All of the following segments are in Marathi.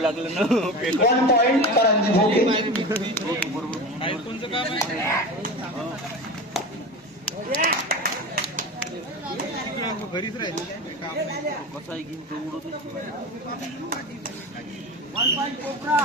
लागलं ना 1 पॉइंट करंजी भोगे. घरीच राहील कसा घेऊन तो उडवतो. 1 पॉइंट कोपरा.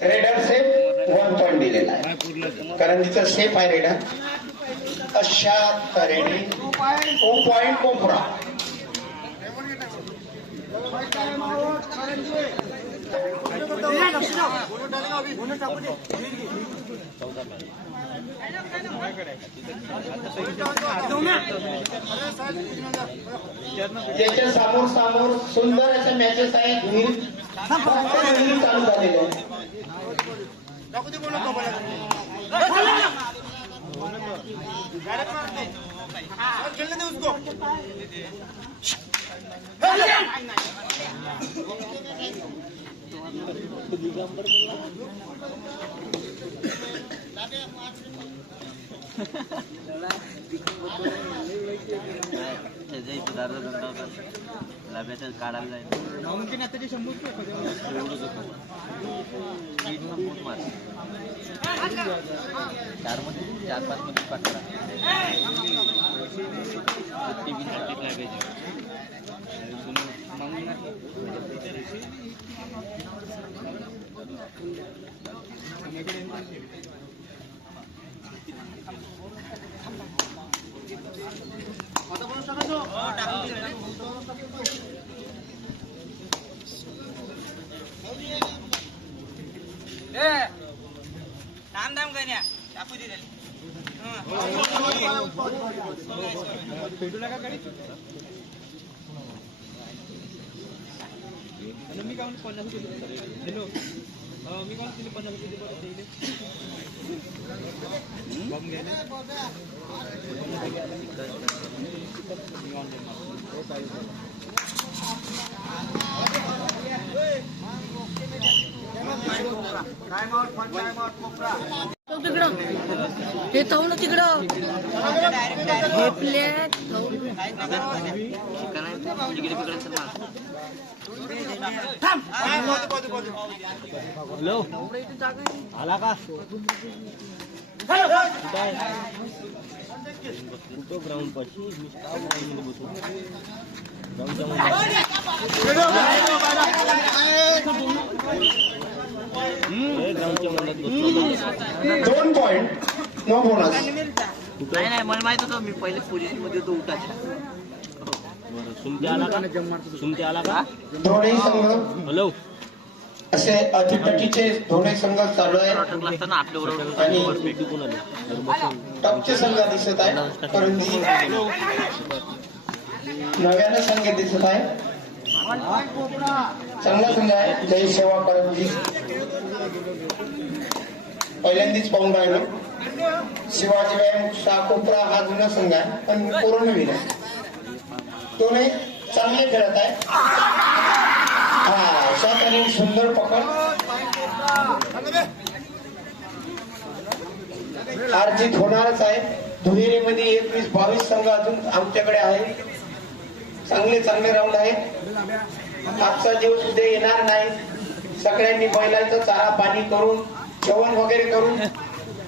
रेडर सेफ 1 पॉइंट दिलेला आहे. करंजीचा सेफ आहे रेडर. अशा तऱ्हेने 2 पॉइंट कोपरा. याच्या समोर समोर सुंदर असे मॅचेस आहेत. चालू झालेले आहे. खेलने दे उसको. लाभ्याच्या काढायला जाईल त्याचे 100 4 मध्ये 4-5 मध्ये पकडा. दाम करण्या टाकू दे फोटो नका करी. मी काय 50 रुपये. हॅलो मी काय 50 रुपये बॉम्ब घ्यायला हे थांब ना तिकडं. हॅलो आला का कुठं ग्राउंड पाशी बसू. दोन पॉइंट नो बोनस. नाही नाही मला माहित होतं मी पहिले पोझिशन मध्ये तो उठायचा. सुमती आला का सुमती आला का दोन्ही संघ हॅलो असे अतिटकीचे दोन्ही संघ चालू आहे आणि टॉपचे संघ दिसत आहे. करंजी नव्यानं संघ दिसत आहे. चांगला संघ आहे. जय सेवा करंजी. पहिल्यांदाच पाहून राहिलो. शिवाजी व्यायाम कोपरा हा जुना संघ आहे, पण पूर्ण नवीन आहे. तो नाही चांगले खेळत आहे. हा अशा तऱ्हेने सुंदर पकड. अर्जित होणारच आहे. दुहेरीमध्ये 21-22 संघ अजून आमच्याकडे आहे. चांगले राऊंड आहे. आजचा दिवस उद्या येणार नाही. सगळ्यांनी बैलांचा चारा पाणी करून जेवण वगैरे करून,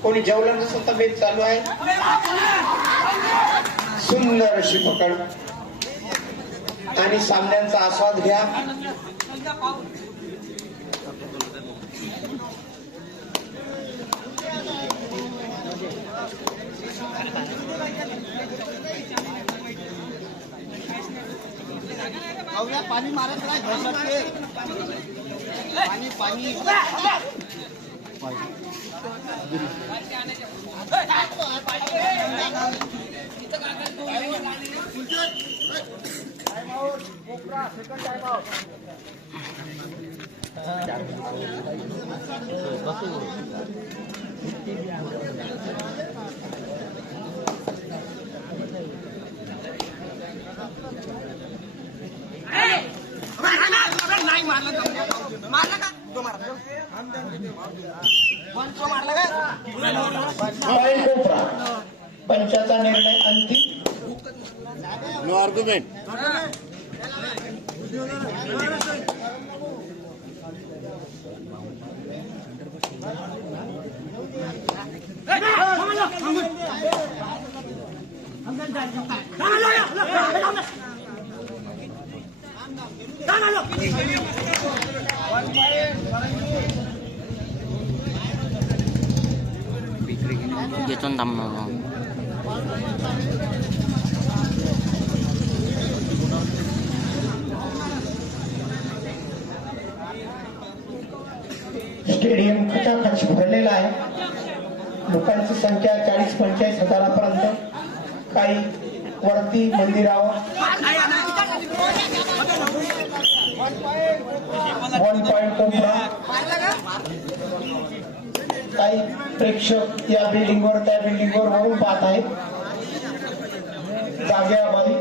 कोणी जेवलं नसेल तर बेत चालू आहे. सुंदर अशी पकड आणि सामन्यांचा आस्वाद घ्या. पाणी मारत नाही. पाणी कोपरा पंचाचा निर्णय अंतिम. No argument. घेतो ना स्टेडियम खचाखच भरलेला आहे. लोकांची संख्या 40-45 हजारापर्यंत. काही वरती मंदिरावर 1 पॉइंट कोपरा. काही प्रेक्षक या बिल्डिंगवर त्या बिल्डिंगवर वरून पाहत आहेत. जागेअभावी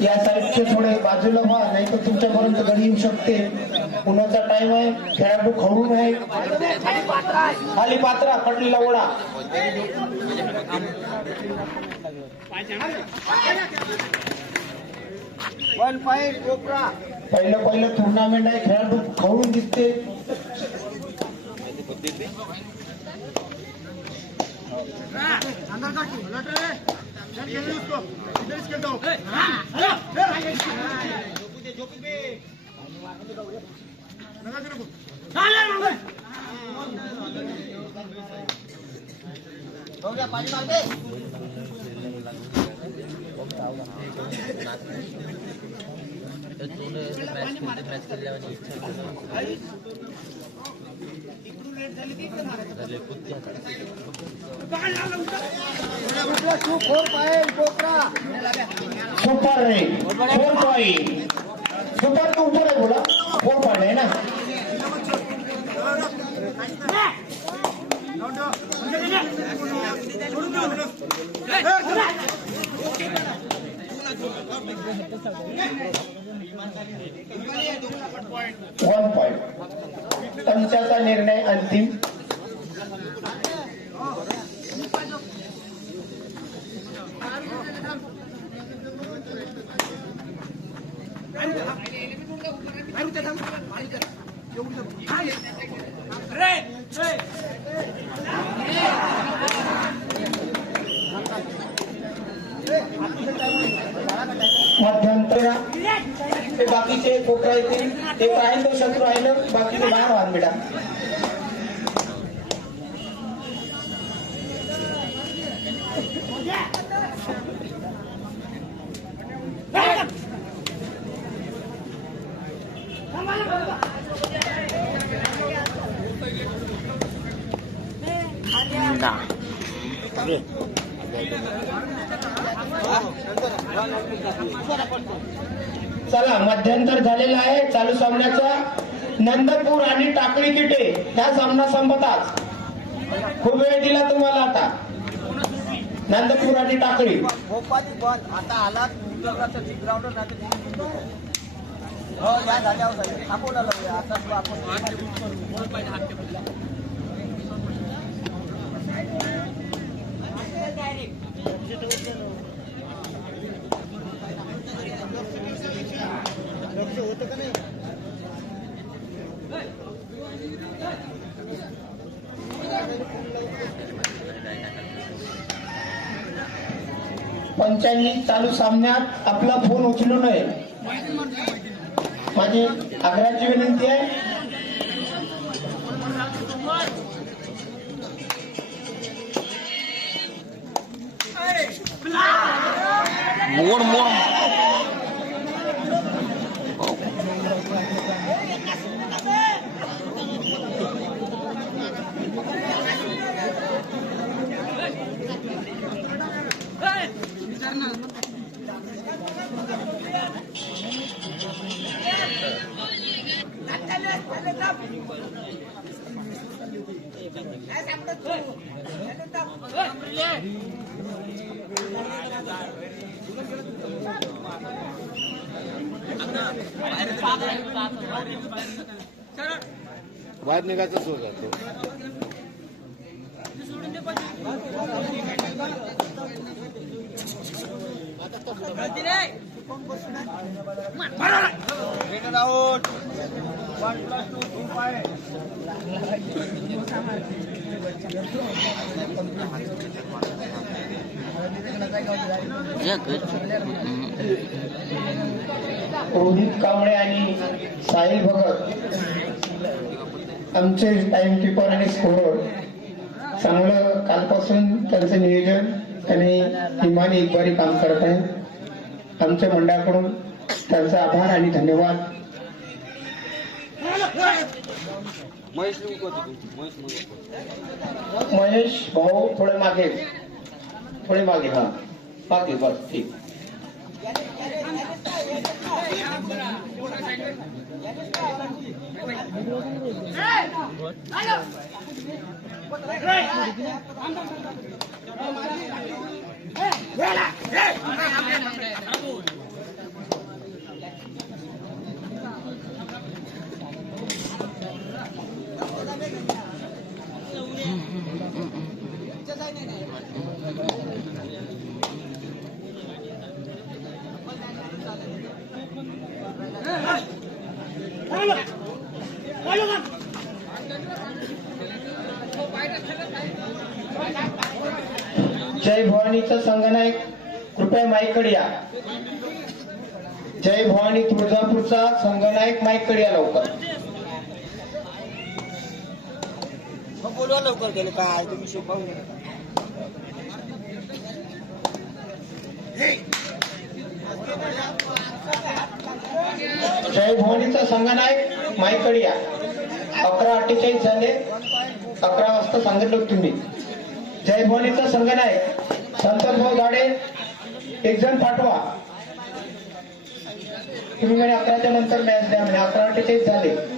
या साईडचे थोडे बाजूला व्हा, नाही तर तुमच्यापर्यंत गडी येऊ शकते. उन्हाचा टाइम आहे. खेळाडू खवळून आहे. खाली पात्रा पडलेला ओढा. पहिलं टुर्नामेंट आहे. खेळाडू खवळून दिसते. सुपर रे 4 पॉइंट. सुपर के ऊपर है बोला. 4 पॉइंट है ना. One point. पंचाचा निर्णय अंतिम. मध्यंतरा ते बाकीचे कोपरा येतील. ते राहिलं शत्रू राहिलं. बाकीचे बाहेर वाहन बेटा. ना चला मध्यंतर झालेला आहे चालू सामन्याचा. नंदपूर आणि टाकळी किटे हा सामना संपताच. खूप वेळ दिला तुम्हाला आता. नंदपूर आणि टाकळी आता आला ग्राउंड या झाल्यावर थांबवला आता होतं का नाही. पंचांनी चालू सामन्यात आपला फोन उचलू नये माझी आग्रहाची विनंती आहे. मोड मोड बाहेर निघायचं सोय जातो. आउट 1+2 2-5. रोहित कांबळे आणि साहिल भगत आमचे टाइम कीपर आणि स्कोरर. चांगलं कालपासून त्यांचं नियोजन आणि इमानी एकबारी काम करत आहे. आमच्या मंडळाकडून त्यांचा आभार आणि धन्यवाद. महेश भाऊ थोडे मागे हा मागे बस ठीक. जय भवानीचा संघनायक कृपया माईकडे या. जय भवानी तुळजापूरचा संघनायक माईकडे या लवकर. बोलवा लवकर गेले काय तुम्ही शिकवून जय भवानीचा संघनायक माईकडे या. 11:48 झाले. 11 वाजता सांगितलं होतं तुम्ही. जय भवानीचा संघनायक संतोष भाऊ झाडे एक जण पाठवा. तुम्ही म्हणे 11च्या नंतर मॅच द्या म्हणे. 11:48 झाले.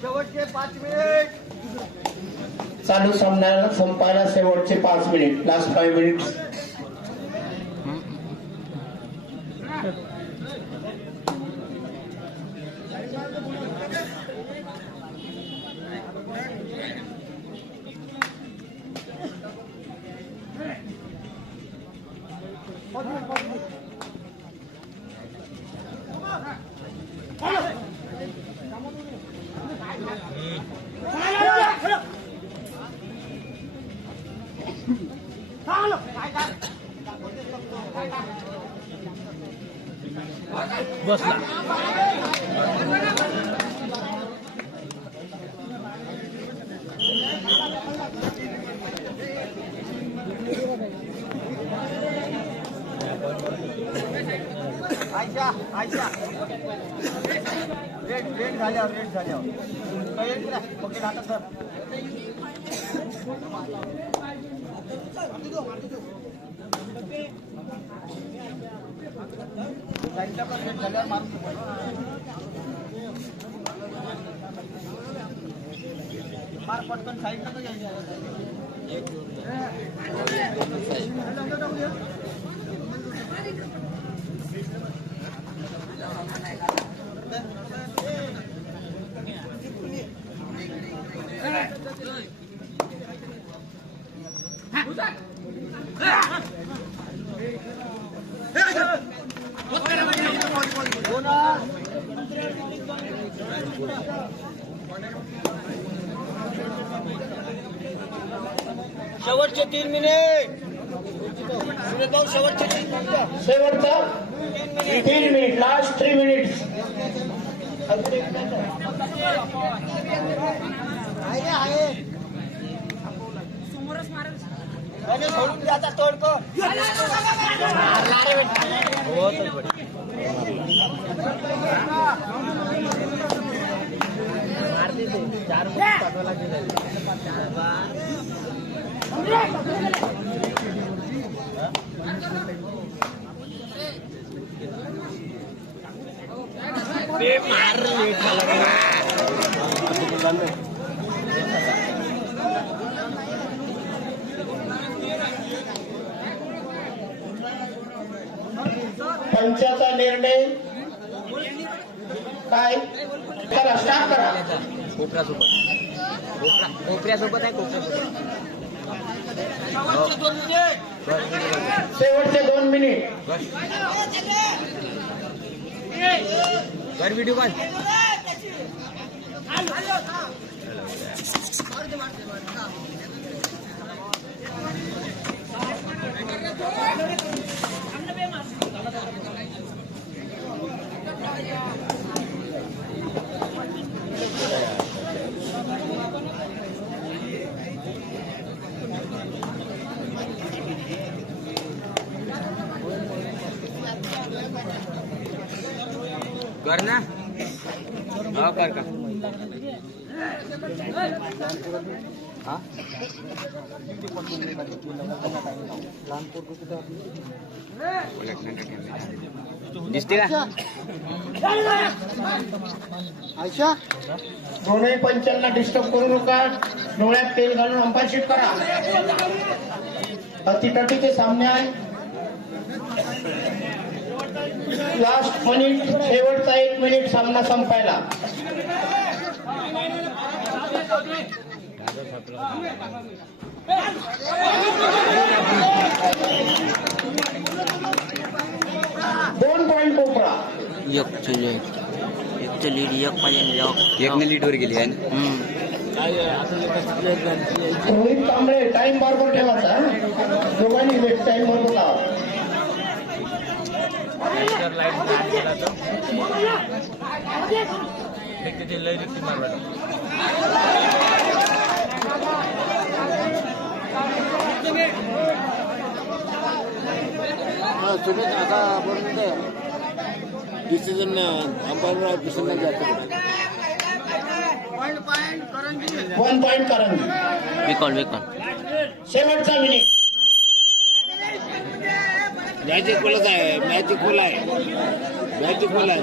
शेवटचे 5 मिनिट चालू सामन्याला संपायला शेवटचे 5 मिनिट, लास्ट 5 मिनिट्स. बसला. आयशा रेड झाल्यावर ओके आता सर साईडला पण रेड झाल्यावर मारून मार पटकन साईडला तर शेवटचे 3 मिनिट शेवटचे 3 मिनिट शेवटचा 3 मिनिट, लास्ट 3 मिनिट्स. सोडून द्याचा तोडतो पंचाचा निर्णय काय? चला स्टार्ट करा. कोपऱ्यासोबत आहे कोपऱ्यासोबत. शेवटचे 2 मिनिट. कर व्हिडिओ कॉल. कर ना. हा कर का. दिसते का आयशा दोनही पंचांना डिस्टर्ब करू नका. डोळ्यात तेल घालून अंपायरशिप करा. अतिटटीचे सामने आहे. लास्ट मिनिट, शेवटचा 1 मिनिट सामना संपायला. दोन पॉइंट कोपरा. एक लीड एक पाहिजे. एकने लीडवर गेली आहे रोहित कांबळे टाइम बरोबर ठेवायचा. दोघांनी टाइम बरोबर लावा. सुमित आता आपण डिसिजन अंपायर डिसिजन घ्यायचं. 1 पॉइंट करंजी. विकॉल शेवटचा मिनिट. मॅजिक फुलच आहे. मॅजिक फुल आहे. मॅजिक फुल आहे.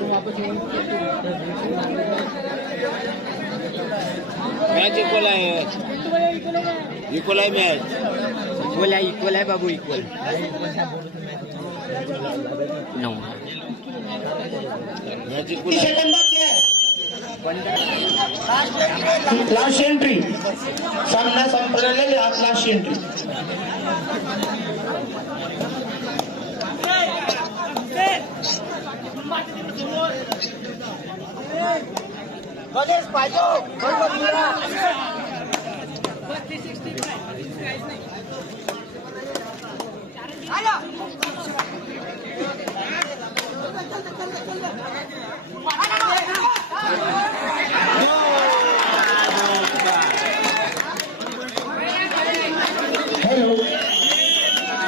मॅच इक्वल आहे. इक्वल आहे मॅच. इक्वल आहे बाबू इक्वल. 9 मॅच 30 इक्वल आहे. सेकंद बाकी आहे. Last entry. सामना संपलेला आहे. Last entry. गणेश पाहिजे हॅलो.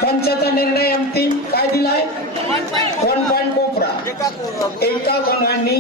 पंचाचा निर्णय अंतिम काय दिलाय? 1 पॉइंट कोपरा. एका गुणांनी